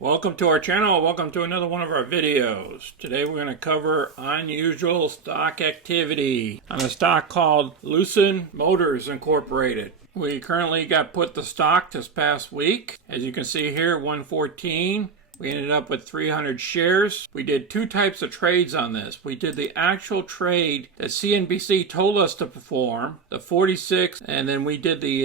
Welcome to our channel. Welcome to another one of our videos. Today we're going to cover unusual stock activity on a stock called Lucid Motors Incorporated. We currently got put the stock this past week. As you can see here, 114. We ended up with 300 shares. We did two types of trades on this. We did the actual trade that CNBC told us to perform, the 46, and then we did the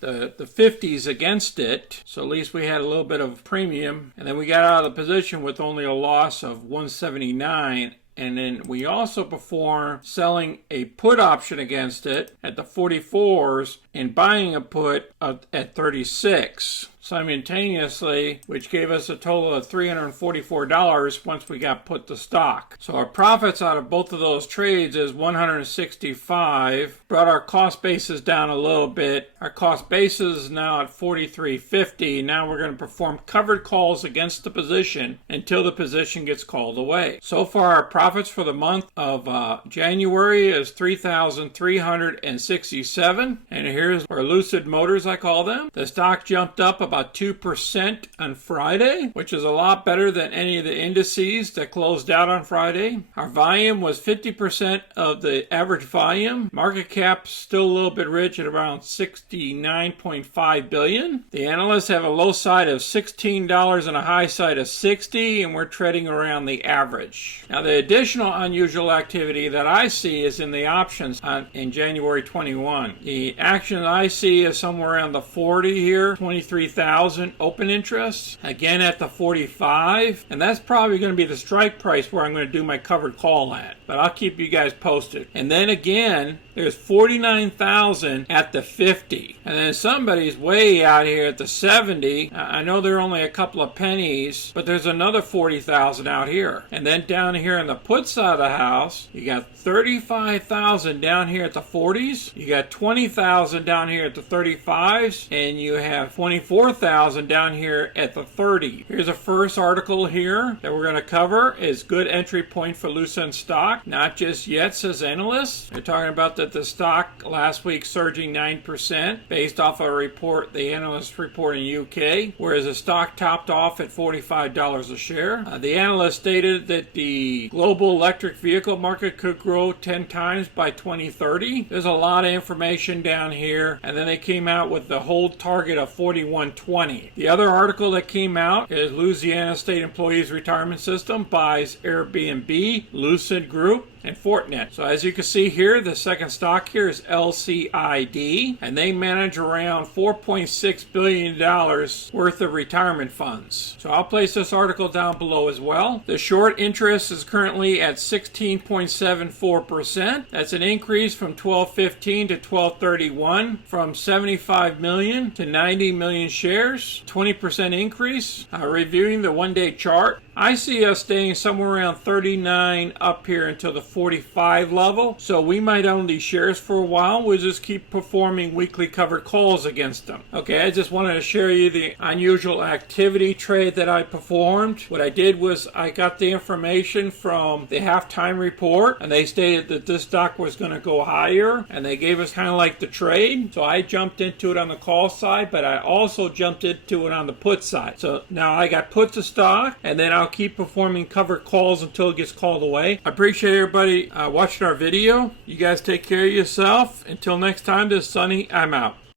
50s against it. So at least we had a little bit of premium. And then we got out of the position with only a loss of 179. And then we also performed selling a put option against it at the 44s and buying a put at 36 simultaneously, which gave us a total of $344 once we got put the stock. So our profits out of both of those trades is $165. Brought our cost basis down a little bit. Our cost basis is now at $43.50. Now we're going to perform covered calls against the position until the position gets called away. So far our profits for the month of January is $3,367. And here's our Lucid Motors, I call them. The stock jumped up about 2% on Friday, which is a lot better than any of the indices that closed out on Friday. Our volume was 50% of the average volume. Market cap still a little bit rich at around $69.5 billion. The analysts have a low side of $16 and a high side of $60, and we're trading around the average. Now the additional unusual activity that I see is in the options in January 21. The action I see is somewhere around the 40 here, 23,000 open interest, again at the 45, and that's probably going to be the strike price where I'm going to do my covered call at, but I'll keep you guys posted. And then again there's 49,000 at the 50, and then somebody's way out here at the 70. I know they're only a couple of pennies, but there's another 40,000 out here. And then down here on the put side of the house, you got 35,000 down here at the 40s, you got 20,000 down here at the 35s, and you have 24,000 down here at the 30. Here's a first article here that we're going to cover. Is good entry point for Lucid stock. Not just yet, says analysts. They're talking about that the stock last week surging 9% based off a report, the analyst report in UK, whereas the stock topped off at $45 a share. The analyst stated that the global electric vehicle market could grow 10 times by 2030. There's a lot of information down here, and then they came out with the hold target of 4120. The other article that came out is Louisiana State Employees Retirement System buys Airbnb, Lucid Group, and Fortinet. So as you can see here, the second stock here is LCID, and they manage around $4.6 billion worth of retirement funds. So I'll place this article down below as well. The short interest is currently at 16.74%. That's an increase from 12.15 to 12.31, from 75 million to 90 million shares, 20% increase. Reviewing the one-day chart, I see us staying somewhere around 39 up here until the 45 level. So we might own these shares for a while. We'll just keep performing weekly covered calls against them. Okay, I just wanted to share you the unusual activity trade that I performed. What I did was I got the information from the halftime report, and they stated that this stock was going to go higher, and they gave us kind of like the trade. So I jumped into it on the call side, but I also jumped into it on the put side. So now I got put to stock, and then I'll keep performing covered calls until it gets called away. I appreciate everybody watching our video. You guys take care of yourself. Until next time, this is Sonny. I'm out.